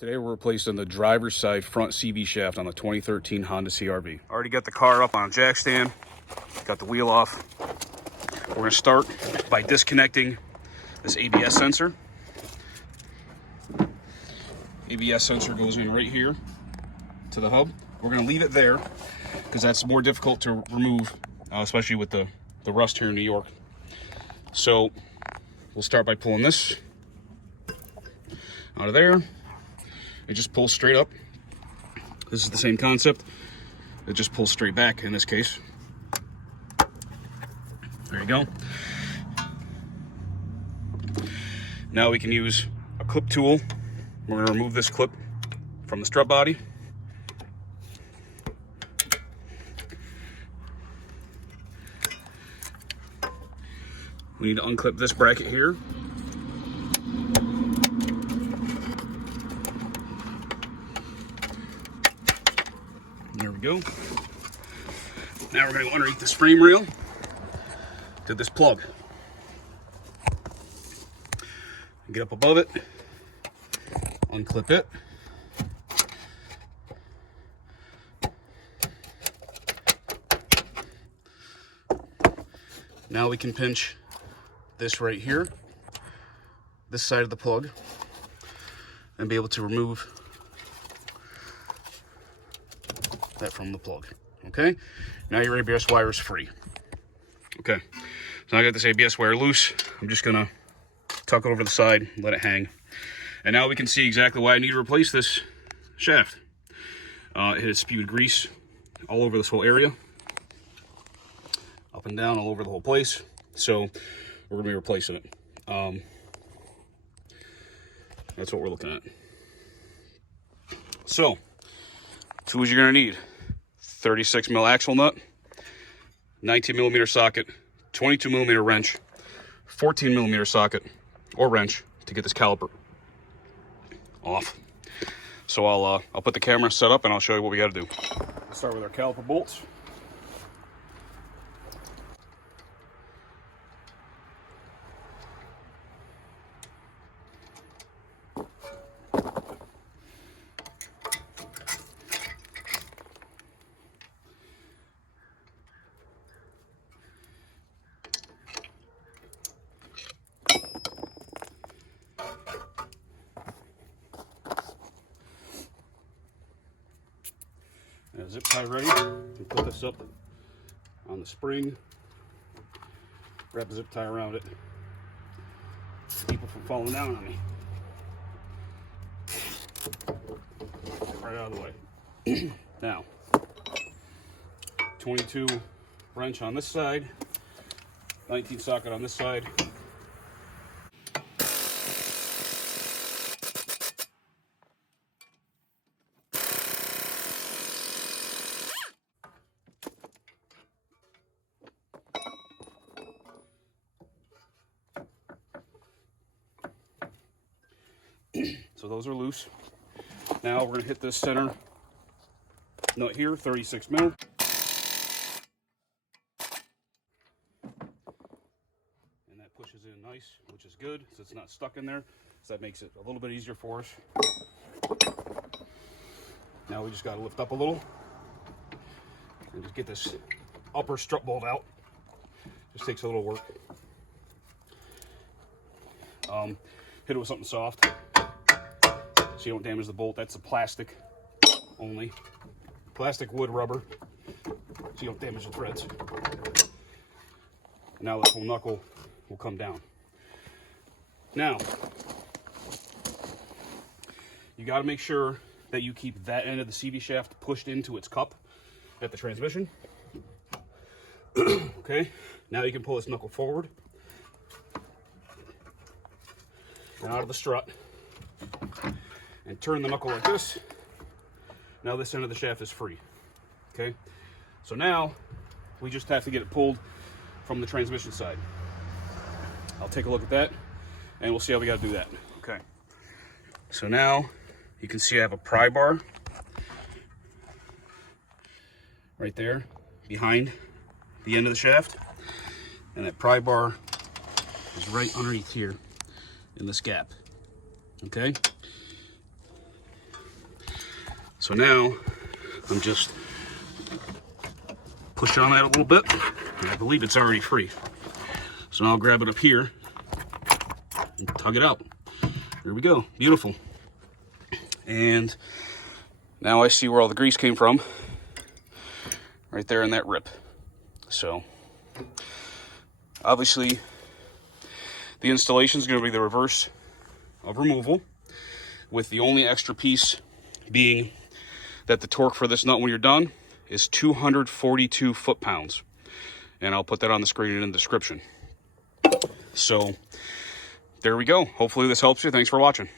Today we're replacing the driver's side front CV shaft on the 2013 Honda CR-V. Already got the car up on a jack stand, got the wheel off. We're gonna start by disconnecting this ABS sensor. ABS sensor goes in right here to the hub. We're gonna leave it there because that's more difficult to remove, especially with the rust here in New York. So we'll start by pulling this out of there. It just pulls straight up. This is the same concept. It just pulls straight back in this case. There you go. Now we can use a clip tool. We're going to remove this clip from the strut body. We need to unclip this bracket here. There we go. Now we're going to go underneath this frame rail to this plug. Get up above it, unclip it. Now we can pinch this right here, this side of the plug, and be able to remove that from the plug. Okay, now your ABS wire is free. Okay, so I got this ABS wire loose. I'm just gonna tuck it over the side, let it hang, and now we can see exactly why I need to replace this shaft. It had spewed grease all over this whole area, up and down all over the whole place, so we're gonna be replacing it. That's what we're looking at. So tools you're gonna need: 36 mil axle nut, 19 millimeter socket, 22 millimeter wrench, 14 millimeter socket or wrench to get this caliper off. So I'll put the camera set up and I'll show you what we got to do. Let's start with our caliper bolts. Zip tie ready. You put this up on the spring, wrap the zip tie around it, keep it from falling down on me. Right out of the way. Now, 22 wrench on this side, 19 socket on this side. So those are loose. Now we're going to hit this center nut here, 36 mil. And that pushes in nice, which is good, so it's not stuck in there. So that makes it a little bit easier for us. Now we just got to lift up a little and just get this upper strut bolt out. Just takes a little work. Hit it with something soft so you don't damage the bolt. That's a plastic only. Plastic, wood, rubber, so you don't damage the threads. And now this whole knuckle will come down. Now, you got to make sure that you keep that end of the CV shaft pushed into its cup at the transmission. Okay, now you can pull this knuckle forward and out of the strut and turn the knuckle like this. Now this end of the shaft is free. Okay, so now we just have to get it pulled from the transmission side. I'll take a look at that and we'll see how we got to do that. Okay, so now you can see I have a pry bar right there behind the end of the shaft, and that pry bar is right underneath here in this gap. Okay, So now I'm just pushing on that a little bit, and I believe it's already free. So now I'll grab it up here and tug it out. There we go, beautiful. And now I see where all the grease came from, right there in that rip. So obviously the installation is going to be the reverse of removal, with the only extra piece being that the torque for this nut when you're done is 242 foot-pounds. And I'll put that on the screen and in the description. So there we go. Hopefully this helps you. Thanks for watching.